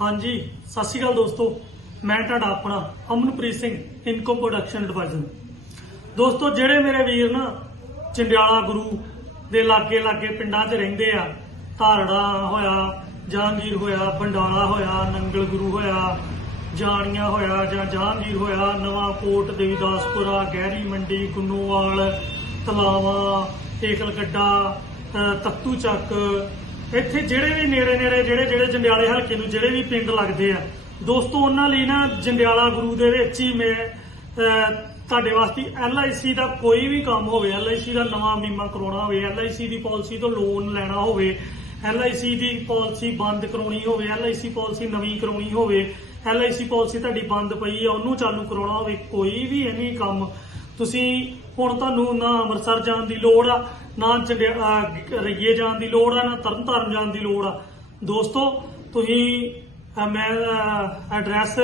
ਹਾਂਜੀ, ਸਤਿ ਸ਼੍ਰੀ ਅਕਾਲ ਦੋਸਤੋ। ਮੈਂ ਤੁਹਾਡਾ ਆਪਣਾ Amanpreet Singh income production advisor ਦੋਸਤੋ, ਜਿਹੜੇ ਮੇਰੇ ਵੀਰ ਨਾ ਚੰਡਿਆਲਾ ਗੁਰੂ ਦੇ ਲਾਗੇ ਲਾਗੇ ਪਿੰਡਾਂ 'ਚ ਰਹਿੰਦੇ ਆ, ਧਾਰੜਾ ਹੋਇਆ, ਜਹਾਂਗੀਰ ਹੋਇਆ ਬੰਡਾਲਾ ਹੋਇਆ, ਨੰਗਲ ਗੁਰੂ ਹੋਇਆ, ਜਾਣੀਆਂ ਹੋਇਆ ਜਾਂ ਜਹਾਂਗੀਰ ਹੋਇਆ, ਨਵਾਂ ਕੋਟ, ਦੇਵੀਦਾਸਪੁਰਾ, ਗਹਿਰੀ ਮੰਡੀ, ਗੁੰਨੋਵਾਲ, ਤਲਾਵਾ ਏਕਲਗੱਡਾ ਤੱਤੂ ਚੱਕ ਇੱਥੇ ਜਿਹੜੇ ਵੀ ਨੇੜੇ ਨੇੜੇ, ਜਿਹੜੇ ਜਿਹੜੇ ਜੰਡਿਆਲੇ ਹਲਕੇ ਨੂੰ ਜਿਹੜੇ ਵੀ ਪਿੰਡ ਲੱਗਦੇ ਆ, ਦੋਸਤੋ, ਉਹਨਾਂ ਲਈ ਨਾ ਜੰਡਿਆਲਾ ਗੁਰੂ ਦੇ ਵਿੱਚ ਹੀ ਮੈਂ ਤੁਹਾਡੇ ਵਾਸਤੇ LIC ਦਾ ਕੋਈ ਵੀ ਕੰਮ ਹੋਵੇ LIC ਦਾ ਨਵਾਂ ਬੀਮਾ ਕਰਾਉਣਾ ਹੋਵੇ LIC ਦੀ ਪਾਲਿਸੀ ਤੋਂ ਲੋਨ ਲੈਣਾ ਹੋਵੇ LIC ਦੀ ਪਾਲਿਸੀ ਬੰਦ ਕਰਾਉਣੀ ਹੋਵੇ LIC ਪਾਲਿਸੀ ਨਵੀਂ ਕਰਾਉਣੀ ਹੋਵੇ LIC ਪਾਲਿਸੀ ਤੁਹਾਡੀ ਬੰਦ ਪਈ ਆ, ਉਹਨੂੰ ਚਾਲੂ ਕਰਾਉਣਾ ਹੋਵੇ, ਕੋਈ ਵੀ ਐਨੀ ਕੰਮ ਤੁਸੀਂ ਹੁਣ ਤੁਹਾਨੂੰ ਨਾ ਅੰਮ੍ਰਿਤਸਰ ਜਾਣ ਦੀ ਲੋੜ ਆ ਨਾ ਚੰਡਿਆ- ਰਈਏ ਜਾਣ ਦੀ ਲੋੜ ਆ, ਨਾ ਤਰਨਤਾਰਨ ਜਾਣ ਦੀ ਲੋੜ ਆ। ਦੋਸਤੋ, ਤੁਸੀਂ ਮੈਂ ਐਡਰੈਸ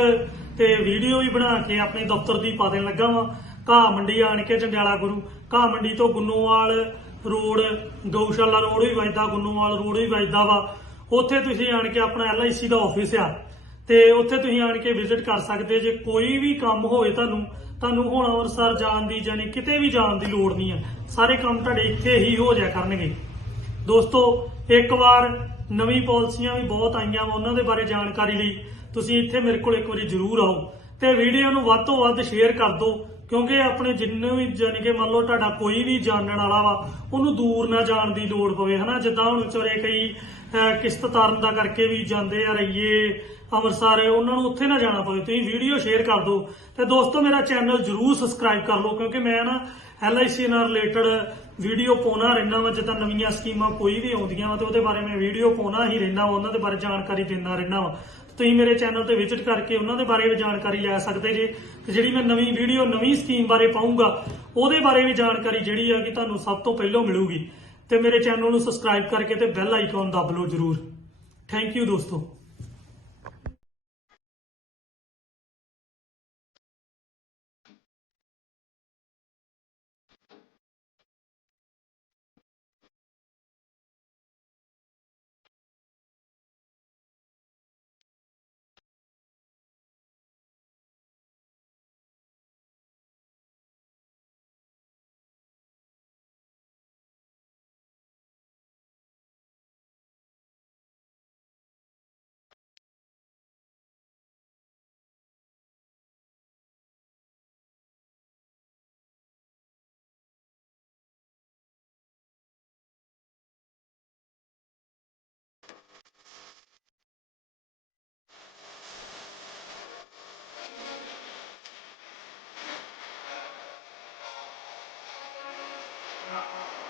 ਤੇ ਵੀਡੀਓ ਵੀ ਬਣਾ ਕੇ ਆਪਣੇ ਦਫ਼ਤਰ ਦੀ ਪਾ ਦੇਣ ਲੱਗਾ ਵਾਂ। ਘਾਹ ਮੰਡੀ ਆਣ ਕੇ ਚੰਡਿਆਲਾ ਗੁਰੂ। ਘਾਹ ਮੰਡੀ ਤੋਂ ਗੁੰਨੋਵਾਲ ਰੋਡ, ਗਊਸ਼ਾਲਾ ਰੋਡ ਵੀ ਵੱਜਦਾ, ਗੁੰਨੋਵਾਲ ਰੋਡ ਵੀ ਵੱਜਦਾ ਵਾ। ਉੱਥੇ ਤੁਸੀਂ ਆਣ ਕੇ ਆਪਣਾ LIC ਦਾ ਆਫਿਸ ਆ। ਤੇ ਉੱਥੇ ਤੁਸੀਂ ਆਣ ਕੇ ਵਿਜ਼ਿਟ ਕਰ ਸਕਦੇ ਜੇ ਕੋਈ ਵੀ ਕੰਮ ਹੋਵੇ ਤੁਹਾਨੂੰ ਤੁਹਾਨੂੰ ਹੁਣ ਅੰਮ੍ਰਿਤਸਰ ਜਾਣ ਦੀ ਜਾਨੀ ਕਿਤੇ ਵੀ ਜਾਣ ਦੀ ਲੋੜ ਨਹੀਂ ਹੈ। ਸਾਰੇ ਕੰਮ ਤੁਹਾਡੇ ਇੱਥੇ ਹੀ ਹੋ ਜਾ ਕਰਨਗੇ। ਦੋਸਤੋ, ਇੱਕ ਵਾਰ ਨਵੀਂ ਪਾਲਿਸੀਆਂ ਵੀ ਬਹੁਤ ਆਈਆਂ ਵਾ ਉਹਨਾਂ ਦੇ ਬਾਰੇ ਜਾਣਕਾਰੀ ਲਈ। ਤੁਸੀਂ ਇੱਥੇ ਮੇਰੇ ਕੋਲ ਇੱਕ ਵਾਰੀ ਜ਼ਰੂਰ ਆਓ ਤੇ ਵੀਡੀਓ ਨੂੰ ਵੱਧ ਤੋਂ ਵੱਧ ਸ਼ੇਅਰ ਕਰ ਦਿਓ। ਕਿਉਂਕਿ ਆਪਣੇ ਜਿੰਨੇ ਵੀ ਜਾਣੀ ਕਿ ਮੰਨ ਲਓ ਤੁਹਾਡਾ ਕੋਈ ਵੀ ਜਾਣਨ ਵਾਲਾ ਵਾ, ਉਹਨੂੰ ਦੂਰ ਨਾ ਜਾਣ ਦੀ ਲੋੜ ਪਵੇ, ਹਨਾ? ਜਿੱਦਾਂ ਹੁਣ ਵਿਚਾਰੇ ਕਈ ਕਿਸ਼ਤ ਤਾਰਨ ਦਾ ਕਰਕੇ ਵੀ ਜਾਂਦੇ ਆ, ਰਹੀਏ, ਅੰਮ੍ਰਿਤਸਰ, ਉਹਨਾਂ ਨੂੰ ਉੱਥੇ ਨਾ ਜਾਣਾ ਪਵੇ। ਤੁਸੀਂ ਵੀਡੀਓ ਸ਼ੇਅਰ ਕਰ ਦਿਓ। ਤੇ ਦੋਸਤੋ, ਮੇਰਾ ਚੈਨਲ ਜਰੂਰ ਸਬਸਕ੍ਰਾਈਬ ਕਰ ਲਓ, ਕਿਉਂਕਿ ਮੈਂ ਨਾ LIC ਨਾਲ ਰਿਲੇਟਡ ਵੀਡੀਓ ਪਾਉਣਾ ਰਹਿਣਾ ਵਾ, ਜਿੱਦਾਂ ਨਵੀਆਂ ਸਕੀਮਾਂ ਕੋਈ ਵੀ ਆਉਂਦੀਆਂ ਵਾ, ਤੇ ਉਹਦੇ ਬਾਰੇ ਮੈਂ ਵੀਡੀਓ ਪਾਉਣਾ ਹੀ ਰਹਿਣਾ ਵਾ, ਉਹਨਾਂ ਦੇ ਬਾਰੇ ਜਾਣਕਾਰੀ ਦਿੰਦਾ ਰਹਿਣਾ ਵਾ। ਤੁਸੀਂ ਮੇਰੇ ਚੈਨਲ ਤੇ ਵਿਜ਼ਿਟ ਕਰਕੇ ਉਹਨਾਂ ਦੇ ਬਾਰੇ ਵੀ ਜਾਣਕਾਰੀ ਲੈ ਸਕਦੇ ਜੇ। ਤੇ ਜਿਹੜੀ ਮੈਂ ਨਵੀਂ ਵੀਡੀਓ ਨਵੀਂ ਸਕੀਮ ਬਾਰੇ ਪਾਉਂਗਾ, ਉਹਦੇ ਬਾਰੇ ਵੀ ਜਾਣਕਾਰੀ ਜਿਹੜੀ ਆ ਕਿ ਤੁਹਾਨੂੰ ਸਭ ਤੋਂ ਪਹਿਲਾਂ ਮਿਲੂਗੀ। ਤੇ ਮੇਰੇ ਚੈਨਲ ਨੂੰ ਸਬਸਕ੍ਰਾਈਬ ਕਰਕੇ ਤੇ ਬੈਲ ਆਈਕਨ ਦੱਬ ਲਓ ਜਰੂਰ। ਥੈਂਕ ਯੂ ਦੋਸਤੋ। up